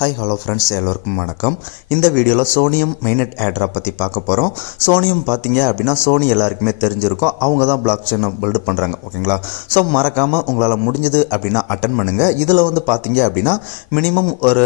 Hi hello friends, எல்லோருக்கும் வணக்கம். இந்த வீடியோவில் சோனியம் மெயின்நெட் ஏர்ட்ராப் பற்றி பார்க்க போகிறோம். சோனியம் பார்த்தீங்க அப்படின்னா சோனி எல்லாருக்குமே தெரிஞ்சிருக்கும். அவங்க தான் பிளாக் செயினை பில்டு பண்ணுறாங்க. ஓகேங்களா? ஸோ மறக்காமல் உங்களால் முடிஞ்சது அப்படின்னா அட்டன் பண்ணுங்கள். இதில் வந்து பார்த்தீங்க அப்படின்னா மினிமம் ஒரு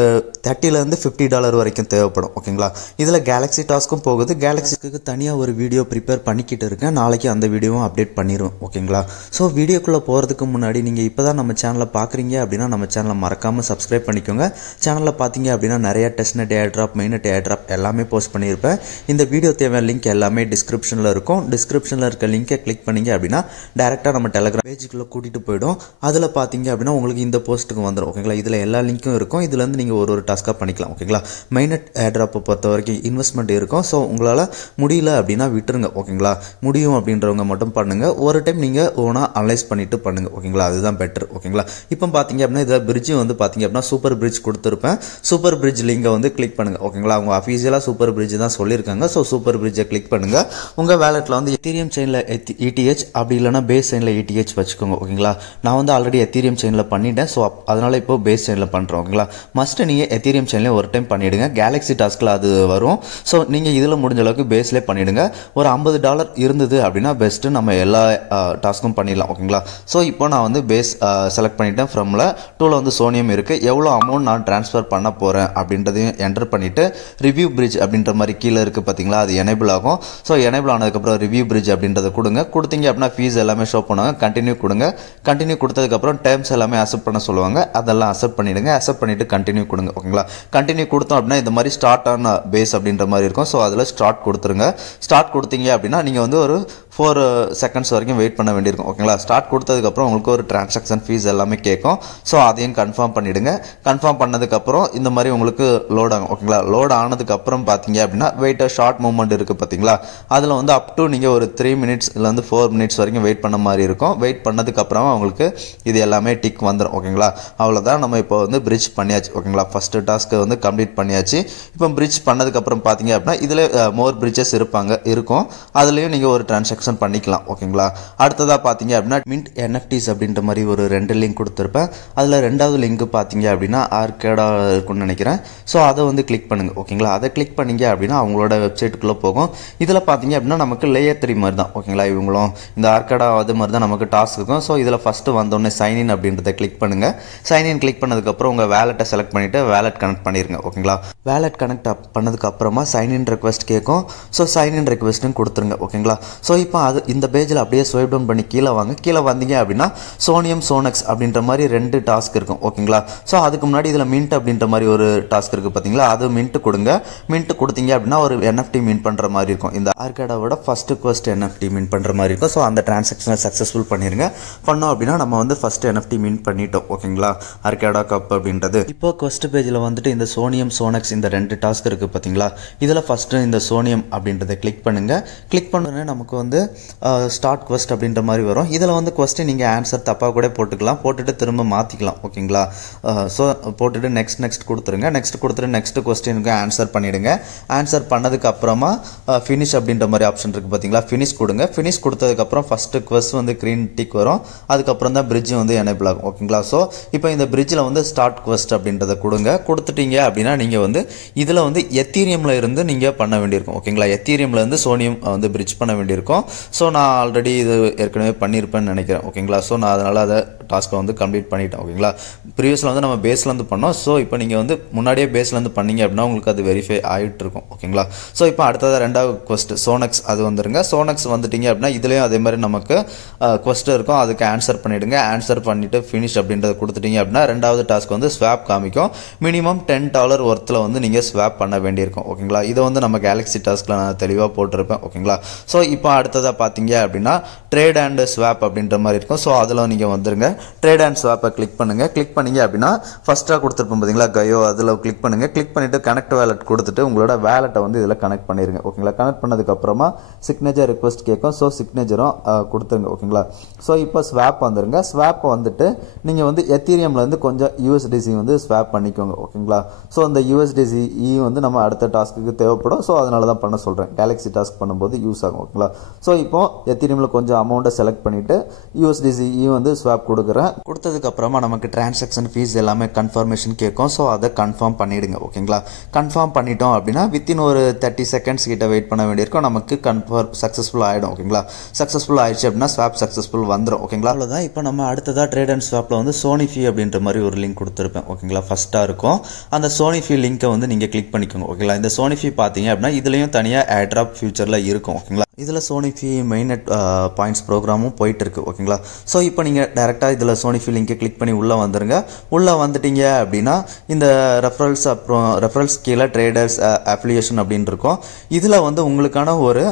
$30 to $50 வரைக்கும் தேவைப்படும். ஓகேங்களா? இதில் கேலக்ஸி டாஸ்க்கும் போகுது. கேலக்ஸிக்கு தனியாக ஒரு வீடியோ ப்ரிப்பேர் பண்ணிக்கிட்டு இருக்கேன். நாளைக்கு அந்த வீடியோவும் அப்டேட் பண்ணிடுவோம். ஓகேங்களா? ஸோ வீடியோக்குள்ளே போகிறதுக்கு முன்னாடி நீங்கள் இப்போ தான் நம்ம சேனலை பார்க்குறீங்க அப்படின்னா நம்ம சேனலை மறக்காமல் சப்ஸ்கிரைப் பண்ணிக்கோங்க. சேனலில் பார்த்தீங்க அப்படின்னா நிறைய டெஸ்ட்நெட் ஏர்ட்ராப், மெயின்நெட் ஏர்ட்ராப் எல்லாமே போஸ்ட் பண்ணியிருப்பேன். இந்த வீடியோ தேவையான லிங்க் எல்லாமே டிஸ்கிரிப்ஷனில் இருக்கும். டிஸ்கிரிப்ஷனில் இருக்க லிங்கை கிளிக் பண்ணிங்க அப்படின்னா டேரெக்டாக நம்ம டெலகிராம் பேஜுக்குள்ளே கூட்டிகிட்டு போயிடும். அதில் பார்த்தீங்க அப்படின்னா உங்களுக்கு இந்த போஸ்ட்டுக்கு வந்துடும். ஓகேங்களா? இதில் எல்லா லிங்க்கும் இருக்கும். இதுலேருந்து நீங்கள் ஒரு டாஸ்க்காக பண்ணிக்கலாம். ஓகேங்களா? மெயின்நெட் ஏர்ட்ராப்பை பொறுத்த வரைக்கும் இன்வெஸ்ட்மெண்ட் இருக்கும். ஸோ உங்களால் முடியல அப்படின்னா விட்டுருங்க. ஓகேங்களா? முடியும் அப்படின்றவங்க மட்டும் பண்ணுங்கள். ஒரு டைம் நீங்கள் ஓனாக அனலைஸ் பண்ணிவிட்டு பண்ணுங்கள். ஓகேங்களா? அதுதான் பெட்டர். ஓகேங்களா? இப்போ பார்த்தீங்க அப்படின்னா இதில் பிரிட்ஜ் வந்து பார்த்தீங்க அப்படின்னா சூப்பர் பிரிட்ஜ் கொடுத்துருப்பேன். சூப்பர் பிரிட்ஜ் லிங்கை வந்து கிளிக் பண்ணுங்கள். ஓகேங்களா? அவங்க அஃபீஷியலாக சூப்பர் பிரிட்ஜ் தான் சொல்லியிருக்காங்க. ஸோ சூப்பர் பிரிட்ஜை கிளிக் பண்ணுங்கள். உங்கள் வேலெட்டில் வந்து எத்தீரியம் செயினில் ETH அப்படி இல்லைனா பேஸ் செயினில் ETH வச்சுக்கோங்க. ஓகேங்களா? நான் வந்து ஆல்ரெடி எத்தீரியம் செயினில் பண்ணிட்டேன். ஸோ அதனால் இப்போ பேஸ் செயினில் பண்ணுறோம். ஓகேங்களா? மஸ்ட்டு நீங்கள் எத்தீரியம் செயினில் ஒரு டைம் பண்ணிவிடுங்க. கேலக்ஸி டாஸ்கில் அது வரும். ஸோ நீங்கள் இதில் முடிஞ்ச அளவுக்கு பேஸ்லேயே பண்ணிவிடுங்க. ஒரு $50 இருந்தது அப்படின்னா பெஸ்ட்டு, நம்ம எல்லா டாஸ்க்கும் பண்ணிடலாம். ஓகேங்களா? ஸோ இப்போ நான் வந்து பேஸ் செலக்ட் பண்ணிவிட்டேன். ஃப்ரம்ல டூவில் வந்து சோனியம் இருக்குது. எவ்வளோ அமௌண்ட் நான் ட்ரான்ஸ்ஃபர் பண்ண போகிறேன் அப்படின்றதையும் என்டர் பண்ணிவிட்டு ரிவ்யூ பிரிட்ஜ் அப்படின்ற மாதிரி கீழே இருக்குது பார்த்தீங்களா, அது எனேபிள் ஆகும். ஸோ எனேபிள் ஆனதுக்கப்புறம் ரிவ்யூ பிரிட்ஜ் அப்படின்றத கொடுங்க. கொடுத்தீங்க அப்படின்னா ஃபீஸ் எல்லாமே ஷோ பண்ணுவாங்க. கண்டினியூ கொடுங்க. கண்டினியூ கொடுத்ததுக்கப்புறம் டேர்ம்ஸ் எல்லாமே அக்செப்ட் பண்ண சொல்லுவாங்க. அதெல்லாம் அக்செப்ட் பண்ணிவிடுங்க. அக்செப்ட் பண்ணிவிட்டு கண்டினியூ கொடுங்க. ஓகேங்களா? கண்டினியூ கொடுத்தோம் அப்படின்னா இந்த மாதிரி ஸ்டார்ட் ஆன் பேஸ் அப்படின்ற மாதிரி இருக்கும். ஸோ அதில் ஸ்டார்ட் கொடுத்துருங்க. ஸ்டார்ட் கொடுத்தீங்க அப்படின்னா நீங்கள் வந்து ஒரு 4 seconds வரைக்கும் வெயிட் பண்ண வேண்டியிருக்கும். ஓகேங்களா? ஸ்டார்ட் கொடுத்ததுக்கப்புறம் உங்களுக்கு ஒரு டிரான்சாக்ஷன் ஃபீஸ் எல்லாமே கேட்கும். ஸோ அதையும் கன்ஃபார்ம் பண்ணிவிடுங்க. கன்ஃபார்ம் பண்ணதுக்கப்புறம் இந்த மாதிரி உங்களுக்கு லோட் ஆகும். ஓகேங்களா? லோட் ஆனதுக்கப்புறம் பார்த்தீங்க அப்படின்னா வெயிட் ஷார்ட் மூவ்மெண்ட் இருக்குது பார்த்தீங்களா, அதில் வந்து அப் டு நீங்கள் ஒரு 3 minutes இல்லை வந்து 4 minutes வரைக்கும் வெயிட் பண்ண மாதிரி இருக்கும். வெயிட் பண்ணதுக்கப்புறமா உங்களுக்கு இது எல்லாமே டிக் வந்துடும். ஓகேங்களா? அவ்வளோதான். நம்ம இப்போ வந்து பிரிட்ஜ் பண்ணியாச்சு. ஓகேங்களா? ஃபஸ்ட்டு டாஸ்க்கு வந்து கம்ப்ளீட் பண்ணியாச்சு. இப்போ பிரிட்ஜ் பண்ணதுக்கப்புறம் பார்த்தீங்க அப்படின்னா இதில் மோர் பிரிட்ஜஸ் இருக்கும். அதுலேயும் நீங்கள் ஒரு டிரான்சாக்ஷன் பண்ணிக்கலாம். ஓகேங்களா? அடுத்ததாக பார்த்தீங்க அப்படின்னா மின்ட் NFTs அப்படின்ற மாதிரி ஒரு 2 லிங்க் கொடுத்துருப்பேன். அதில் 2வது லிங்க் பார்த்தீங்க அப்படின்னா ஆர்கேடா இருக்குன்னு நினைக்கிறேன். ஸோ அதை வந்து கிளிக் பண்ணுங்கள். ஓகேங்களா? அதை கிளிக் பண்ணிங்க அப்படின்னா அவங்களோட வெப்சைட்டுக்குள்ளே போகும். இதில் பார்த்தீங்க அப்படின்னா நமக்கு லேயர் 3 மாதிரி தான். ஓகேங்களா? இவங்களும் இந்த ஆர்கேடா அது மாதிரி தான் நமக்கு டாஸ்க் இருக்கும். ஸோ இதில் ஃபஸ்ட்டு வந்தோடனே சைன்இன் அப்படின்றத கிளிக் பண்ணுங்கள். சைன்இன் கிளிக் பண்ணதுக்கப்புறம் உங்கள் வேலெட்டை செலக்ட் பண்ணிவிட்டு வேலெட் கனெக்ட் பண்ணிடுங்க. ஓகேங்களா? வேலெட் கனெக்ட் பண்ணதுக்கப்புறமா சைன்இன் ரெக்வஸ்ட் கேட்கும். ஸோ சைன்இன் ரெக்வஸ்ட்டும் கொடுத்துருங்க. ஓகேங்களா? ஸோ இப்போ அது இந்த பேஜில் அப்படியே ஸ்வைப் டவுன் பண்ணி கீழே வாங்க. கீழே வந்தீங்க அப்படின்னா சோனியம் சோனெக்ஸ் அப்படின்ற மாதிரி 2 டாஸ்க் இருக்கும். ஓகேங்களா? ஸோ அதுக்கு முன்னாடி இதில் மின்ட் அப்படின்ற மாதிரி ஒரு டாஸ்க் இருக்குது பார்த்தீங்களா, அது மின்ட் கொடுங்க. மின்ட் கொடுத்தீங்க அப்படின்னா ஒரு NFT மின்ட் பண்ணுற மாதிரி இருக்கும். இந்த ஆர்கேடாவோட ஃபஸ்ட்டு குவஸ்ட் NFT மின்ட் பண்ணுற மாதிரி இருக்கும். ஸோ அந்த டிரான்சாக்ஷனை சக்ஸஸ்ஃபுல் பண்ணிடுங்க. பண்ணோம் அப்படின்னா நம்ம வந்து ஃபஸ்ட்டு NFT மின்ட் பண்ணிட்டோம். ஓகேங்களா? ஆர்கேடா கப் அப்படின்றது. இப்போ குவஸ்ட் பேஜில் வந்துட்டு இந்த சோனியம் சோனெக்ஸ் இந்த 2 டாஸ்க் இருக்குது பார்த்தீங்களா, இதில் ஃபஸ்ட்டு இந்த சோனியம் அப்படின்றத கிளிக் பண்ணுங்கள். கிளிக் பண்ணோன்னே நமக்கு வந்து ஸ்டார்ட் குவஸ்ட் அப்படின்ற மாதிரி வரும். இதில் வந்து குவஸ்ட்டு நீங்கள் ஆன்சர் தப்பாக கூட போட்டுக்கலாம். போட்டுட்டு திரும்ப மாற்றிக்கலாம். ஓகேங்களா? ஸோ போட்டுட்டு நெக்ஸ்ட் கொடுத்துருங்க. நெக்ஸ்ட் கொடுத்துட்டு நெக்ஸ்ட் கொஸ்டினுக்கு ஆன்சர் பண்ணிவிடுங்க. ஆன்சர் பண்ணதுக்கு அப்புறமா ஃபினிஷ் அப்படின்ற மாதிரி ஆப்ஷன் இருக்குது பார்த்தீங்களா, ஃபினிஷ் கொடுங்க. ஃபினிஷ் கொடுத்ததுக்கப்புறம் ஃபஸ்ட்டு குவஸ்ட் வந்து க்ரீன் டிக் வரும். அதுக்கப்புறம் தான் பிரிட்ஜ் வந்து எனேபிள் ஆகும். ஓகேங்களா? ஸோ இப்போ இந்த பிரிட்ஜில் வந்து ஸ்டார்ட் குவஸ்ட் அப்படின்றத கொடுங்க. கொடுத்துட்டீங்க அப்படின்னா நீங்கள் வந்து இதில் வந்து எத்தீரியமில் இருந்து நீங்கள் பண்ண வேண்டியிருக்கும். ஓகேங்களா? எத்தீரியமில் இருந்து சோனியம் வந்து பிரிட்ஜ் பண்ண வேண்டியிருக்கும். ஸோ நான் ஆல்ரெடி இது ஏற்கனவே பண்ணியிருப்பேன்னு நினைக்கிறேன். ஓகேங்களா? ஸோ நான் அதனால் அதை டாஸ்க்கை வந்து கம்ப்ளீட் பண்ணிட்டேன். ஓகேங்களா? ப்ரீவியஸில் வந்து நம்ம பேஸ்லேருந்து பண்ணோம். ஸோ இப்போ நீங்கள் வந்து முன்னாடியே பேஸ்லேருந்து பண்ணீங்க அப்படின்னா உங்களுக்கு அது வெரிஃபை ஆகிட்டு இருக்கும். ஓகேங்களா? ஸோ இப்போ அடுத்ததாக 2வது குவஸ்ட் சோனெக்ஸ் அது வந்துருங்க. சோனெக்ஸ் வந்துட்டீங்க அப்படின்னா இதுலேயும் அதே மாதிரி நமக்கு குவஸ்ட் இருக்கும். அதுக்கு ஆன்சர் பண்ணிவிடுங்க. ஆன்சர் பண்ணிவிட்டு ஃபினிஷ் அப்படின்றத கொடுத்துட்டீங்க அப்படின்னா 2வது டாஸ்க் வந்து ஸ்வாப் காமிக்கும். மினிமம் $10 ஒர்த்தில் வந்து நீங்கள் ஸ்வாப் பண்ண வேண்டியிருக்கும். ஓகேங்களா? இதை வந்து நம்ம கேலக்ஸி டாஸ்கில் நான் தெளிவாக போட்டிருப்பேன். ஓகேங்களா? ஸோ இப்போ அடுத்ததாக பார்த்தீங்க அப்படின்னா ட்ரேட் அண்ட் ஸ்வாப் அப்படின்ற மாதிரி இருக்கும். ஸோ அதில் நீங்கள் வந்துருங்க. ட்ரேட் அண்ட் ஸ்வாப்பை கிளிக் பண்ணுங்கள். கிளிக் பண்ணிங்க அப்படின்னா ஃபஸ்ட்டாக கொடுத்துருப்போம் பார்த்தீங்களா கயோ, அதில் கிளிக் பண்ணுங்கள். கிளிக் பண்ணிவிட்டு கனெக்ட் வேலெட் கொடுத்துட்டு உங்களோட வேலெட்டை வந்து இதில் கனெக்ட் பண்ணிடுங்க. ஓகேங்களா? கனெக்ட் பண்ணதுக்கப்புறமா சிக்னேச்சர் ரிக்வஸ்ட் கேட்கும். ஸோ சிக்னேச்சரும் கொடுத்துருங்க. ஓகேங்களா? ஸோ இப்போ ஸ்வாப் வந்துருங்க. ஸ்வாப் வந்துட்டு நீங்கள் வந்து எத்தீரியம்லேருந்து கொஞ்சம் USDC வந்து ஸ்வாப் பண்ணிக்கோங்க. ஓகேங்களா? ஸோ அந்த USDC வந்து நம்ம அடுத்த டாஸ்க்கு தேவைப்படும். ஸோ அதனால தான் பண்ண சொல்கிறேன். கேலக்ஸி டாஸ்க் பண்ணும்போது யூஸ் ஆகும். ஓகேங்களா? ஸோ இப்போ எத்திரியமில் கொஞ்சம் அமௌண்ட்டை செலக்ட் பண்ணிவிட்டு யூஎஸ்டிசியும் வந்து ஸ்வாப் கொடுக்குறேன். கொடுத்ததுக்கப்புறமா நமக்கு டிரான்சாக்ஷன் ஃபீஸ் எல்லாமே கன்ஃபர்மேஷன் கேட்கும். ஸோ அதை கன்ஃபார்ம் பண்ணிவிடுங்க. ஓகேங்களா? கன்ஃபார்ம் பண்ணிட்டோம் அப்படின்னா வித்தின் ஒரு 30 செகண்ட்ஸ் கிட்ட வெயிட் பண்ண வேண்டியிருக்கும். நமக்கு கன்ஃபார்ம் சக்ஸஸ்ஃபுல் ஆகிடும். ஓகேங்களா? சக்ஸஸ்ஃபுல் ஆயிடுச்சு அப்படின்னா ஸ்வாப் சக்ஸஸ்ஃபுல் வந்துடும். ஓகேங்களா? அவ்வளோதான். இப்போ நம்ம அடுத்ததாக ட்ரேட் அண்ட் ஸ்வாப்பில் வந்து சோனிஃபி அப்படின்ற மாதிரி ஒரு லிங்க் கொடுத்துருப்பேன். ஓகேங்களா? ஃபஸ்ட்டாக இருக்கும். அந்த சோனிஃபி லிங்க்கை வந்து நீங்கள் கிளிக் பண்ணிக்கோங்க. ஓகேங்களா? இந்த சோனிஃபி பார்த்தீங்க அப்படின்னா இதுலேயும் தனியாக ஏர்ட்ராப் ஃபியூச்சரில் இருக்கும். ஓகேங்களா? இதில் சோனிஃபி மெயினட் பாயிண்ட்ஸ் ப்ரோக்ராமும் போயிட்டு இருக்கு. ஓகேங்களா? ஸோ இப்போ நீங்கள் டேரெக்டாக இதில் சோனிஃபி லிங்கை கிளிக் பண்ணி உள்ளே வந்துருங்க. உள்ளே வந்துட்டீங்க அப்படின்னா இந்த ரெஃபரல்ஸ் அப்புறம் ரெஃபரல்ஸ் கீழே ட்ரேடர்ஸ் அஃபிலியேஷன் அப்படின்னு இருக்கும். இதில் வந்து உங்களுக்கான ஒரு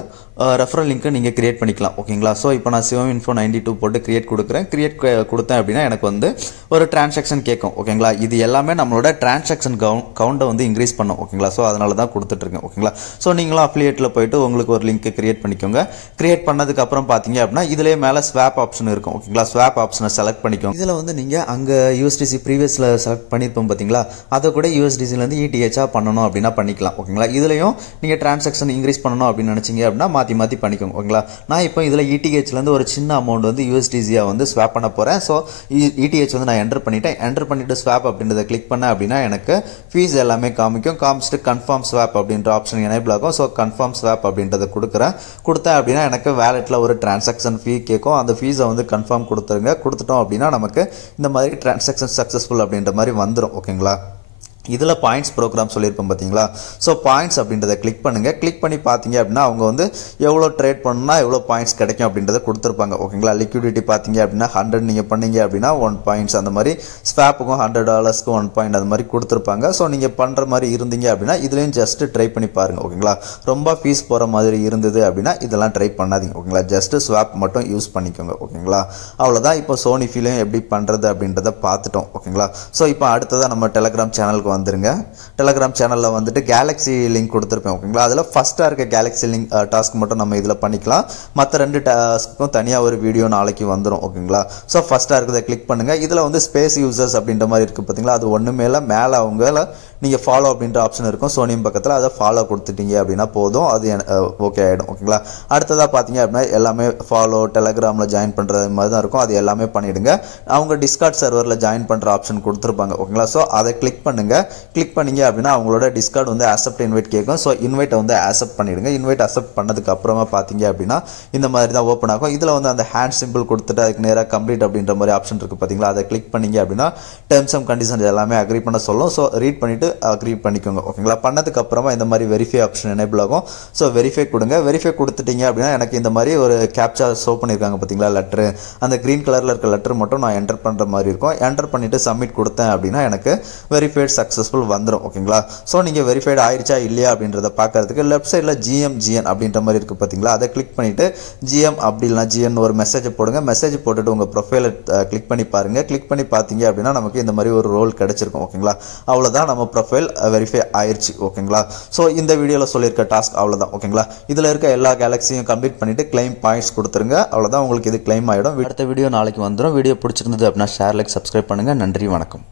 ரெஃபரல் லிங்க்கை நீங்கள் கிரியேட் பண்ணிக்கலாம். ஓகேங்களா? ஸோ இப்போ நான் சிவமின்ஃபோ 92 போட்டு கிரியேட் கொடுக்குறேன். கிரியேட் கொடுத்தேன் அப்படின்னா எனக்கு வந்து ஒரு டிரான்சாக்ஷன் கேட்கும். ஓகேங்களா? இது எல்லாமே நம்மளோட டிரான்சாக்ஷன் கவுண்டை வந்து இன்க்ரீஸ் பண்ணும். ஓகேங்களா? ஸோ அதனால தான் கொடுத்துட்ருக்கேன். ஓகேங்களா? ஸோ நீங்களும் அஃபிலியேட்டில் போயிட்டு உங்களுக்கு ஒரு லிங்க்கை கிரியேட் பண்ணிக்கோங்க. கிரியேட் பண்ணதுக்கப்புறம் பார்த்தீங்க அப்படின்னா இதிலே மேலே ஸ்வாப் ஆப்ஷன் இருக்கும். ஓகேங்களா? ஸ்வாப் ஆப்ஷனை செலக்ட் பண்ணிக்கோங்க. இதில் வந்து நீங்கள் அங்கே யூஎஸ்டிசி ப்ரீவியஸில் செலக்ட் பண்ணியிருப்போம் பார்த்தீங்களா? அதை கூட யூஎஸ்டிசிலேருந்து இடிஹெச்சாக பண்ணணும் அப்படின்னா பண்ணிக்கலாம். ஓகேங்களா? இதுலையும் நீங்கள் டிரான்சாக்ஷன் இன்க்ரீஸ் பண்ணணும் அப்படின்னு நினச்சிங்க அப்படின்னா மாற்றி பண்ணிக்கோங்க. ஓகேங்களா? நான் இப்போ இதில் இடிஹெச்லேருந்து ஒரு சின்ன அமௌண்ட் வந்து யூஎஸ்டிசியாக வந்து ஸ்வாப் பண்ண போகிறேன். ஸோ இடிஹெச் வந்து நான் என்டர் பண்ணிவிட்டு ஸ்வாப் அப்படின்றத கிளிக் பண்ணேன் அப்படின்னா எனக்கு ஃபீஸ் எல்லாமே காமிச்சிட்டு கன்ஃபார்ம் ஸ்வாப் அப்படின்ற ஆப்ஷன் எனேபிள் ஆகும். ஸோ கன்ஃபார்ம் ஸ்வாப் அப்படின்றத கொடுத்தேன் அப்படின்னா எனக்கு வேலெட்டில் ஒரு டிரான்சாக்ஷன் ஃபீ கேட்கும். அந்த ஃபீஸை வந்து கன்ஃபார்ம் கொடுத்துட்டோம் அப்படின்னா நமக்கு இந்த மாதிரி டிரான்சாக்ஷன் சக்ஸஸ்ஃபுல் அப்படின்ற மாதிரி வந்துடும். ஓகேங்களா? இதில் பாயிண்ட்ஸ் ப்ரோக்ராம் சொல்லியிருப்போம் பார்த்தீங்களா? ஸோ பாயிண்ட்ஸ் அப்படின்றத கிளிக் பண்ணுங்கள். கிளிக் பண்ணி பார்த்தீங்க அப்படின்னா அவங்க வந்து எவ்வளோ ட்ரேட் பண்ணால் எவ்வளோ பாயிண்ட்ஸ் கிடைக்கும் அப்படின்றத கொடுத்துருப்பாங்க. ஓகேங்களா? லிக்விடிட்டி பார்த்தீங்க அப்படின்னா 100 நீங்கள் பண்ணீங்க அப்படின்னா 1 பாயிண்ட்ஸ், அந்த மாதிரி ஸ்வாப்புக்கும் $100 1 பாயிண்ட் அந்த மாதிரி கொடுத்துருப்பாங்க. ஸோ நீங்கள் பண்ணுற மாதிரி இருந்தீங்க அப்படின்னா இதுலேயும் ஜஸ்ட்டு ட்ரை பண்ணி பாருங்கள். ஓகேங்களா? ரொம்ப ஃபீஸ் போகிற மாதிரி இருந்தது அப்படின்னா இதெல்லாம் ட்ரை பண்ணாதீங்க. ஓகேங்களா? ஜஸ்ட்டு ஸ்வாப் மட்டும் யூஸ் பண்ணிக்கோங்க. ஓகேங்களா? அவ்வளோதான். இப்போ சோனிஃபிலையும் எப்படி பண்ணுறது அப்படின்றத பார்த்துட்டோம். ஓகேங்களா? ஸோ இப்போ அடுத்ததாக நம்ம டெலகிராம் சேனலுக்கு வந்துருங்க. டெலகிராம் சேனலில் வந்துட்டு கேலக்ஸி லிங்க் கொடுத்துருப்பேன். ஓகேங்களா? அதில் ஃபஸ்ட்டாக இருக்க கேலக்ஸி லிங்க் டாஸ்க் மட்டும் நம்ம இதில் பண்ணிக்கலாம். மற்ற 2 டாஸ்க்கும் தனியாக ஒரு வீடியோ நாளைக்கு வந்துடும். ஓகேங்களா? ஸோ ஃபஸ்ட்டாக இருக்கிறத கிளிக் பண்ணுங்கள். இதில் வந்து ஸ்பேஸ் யூசர்ஸ் அப்படின்ற மாதிரி இருக்குது பார்த்தீங்களா? அது ஒன்றுமே இல்லை. மேலே அவங்கள நீங்கள் ஃபாலோ அப்படின்ற ஆப்ஷன் இருக்கும் சோனியம் பக்கத்தில். அதை ஃபாலோ கொடுத்துட்டீங்க அப்படின்னா போதும், அது ஓகே ஆகிடும். ஓகேங்களா? அடுத்ததாக பார்த்தீங்க அப்படின்னா எல்லாமே ஃபாலோ டெலகிராமில் ஜாயின் பண்ணுறது மாதிரி தான் இருக்கும். அது எல்லாமே பண்ணிவிடுங்க. அவங்க டிஸ்கார்ட் சர்வரில் ஜாயின் பண்ணுற ஆப்ஷன் கொடுத்துருப்பாங்க. ஓகேங்களா? ஸோ அதை கிளிக் பண்ணுங்கள். கிளிக் பண்ணிங்க அப்படின்னா அவங்களோட டிஸ்கார்ட் வந்து ஆக்செப்ட் இன்வைட் கேட்கும். ஸோ இன்வைட்டை வந்து ஆக்செப்ட் பண்ணிவிடுங்க. இன்வைட் அக்செப்ட் பண்ணதுக்கு அப்புறமா பார்த்தீங்க அப்படின்னா இந்த மாதிரி தான் ஓப்பன் ஆகும். இதில் வந்து அந்த ஹேண்ட் சிம்பிள் கொடுத்துட்டு அதுக்கு நேராக கம்ப்ளீட் அப்படின்ற மாதிரி ஆப்ஷன் இருக்குது பார்த்தீங்களா? அதை கிளிக் பண்ணிங்க அப்படின்னா டெர்ம்ஸ் அண்ட் கண்டிஷன்ஸ் எல்லாமே அக்ரி பண்ண சொல்லும். ஸோ ரீட் பண்ணிவிட்டு அக்ரி பண்ணிக்கோங்க. ஓகேங்களா? பண்ணதுக்கு அப்புறமா இந்த மாதிரி வெரிஃபை ஆப்ஷன் எனேபிள் ஆகும். ஸோ வெரிஃபை கொடுங்க. வெரிஃபை கொடுத்துட்டீங்க அப்படின்னா எனக்கு இந்த மாதிரி ஒரு கேப்சா ஷோ பண்ணியிருக்காங்க பார்த்தீங்களா? லெட்ரு, அந்த க்ரீன் கலரில் இருக்க லெட்டர் மட்டும் நான் என்டர் பண்ணுற மாதிரி இருக்கும். என்டர் பண்ணிவிட்டு சப்மிட் கொடுத்தேன் அப்படின்னா எனக்கு வெரிஃபைட் சக்ஸஸ்ஃபுல் வந்துடும். ஓகேங்களா? ஸோ நீங்கள் வெரிஃபைடு ஆயிடுச்சா இல்லையா அப்படின்றத பார்க்கறதுக்கு லெஃப்ட் சைடில் ஜிஎன் அப்படின்ற மாதிரி இருக்குது பார்த்தீங்களா? அதை கிளிக் பண்ணிவிட்டு ஜிஎம் அப்படி இல்லைனா ஜிஎன் ஒரு மெசேஜ் போடுங்க. மெசேஜ் போட்டுட்டு உங்கள் ப்ரொஃபைலை கிளிக் பண்ணி பாருங்கள். கிளிக் பண்ணி பார்த்தீங்க அப்படின்னா நமக்கு இந்த மாதிரி ஒரு ரோல் கிடச்சிருக்கும். ஓகேங்களா? அவ்வளோதான், நம்ம ப்ரொஃபைல் வெரிஃபை ஆயிடுச்சு. ஓகேங்களா? ஸோ இந்த வீடியோவில் சொல்லியிருக்க டாஸ்க் அவ்வளோதான். ஓகேங்களா? இதில் இருக்க எல்லா கேலக்ஸியும் கம்ப்ளீட் பண்ணிவிட்டு கிளைம் பாயிண்ட்ஸ் கொடுத்துருங்க. அவ்வளோதான், உங்களுக்கு இது கிளைம் ஆகிடும். அடுத்த வீடியோ நாளைக்கு வந்துடும். வீடியோ பிடிச்சிருந்தது அப்படின்னா ஷேர், லைக், சப்ஸ்கிரைப் பண்ணுங்கள். நன்றி, வணக்கம்.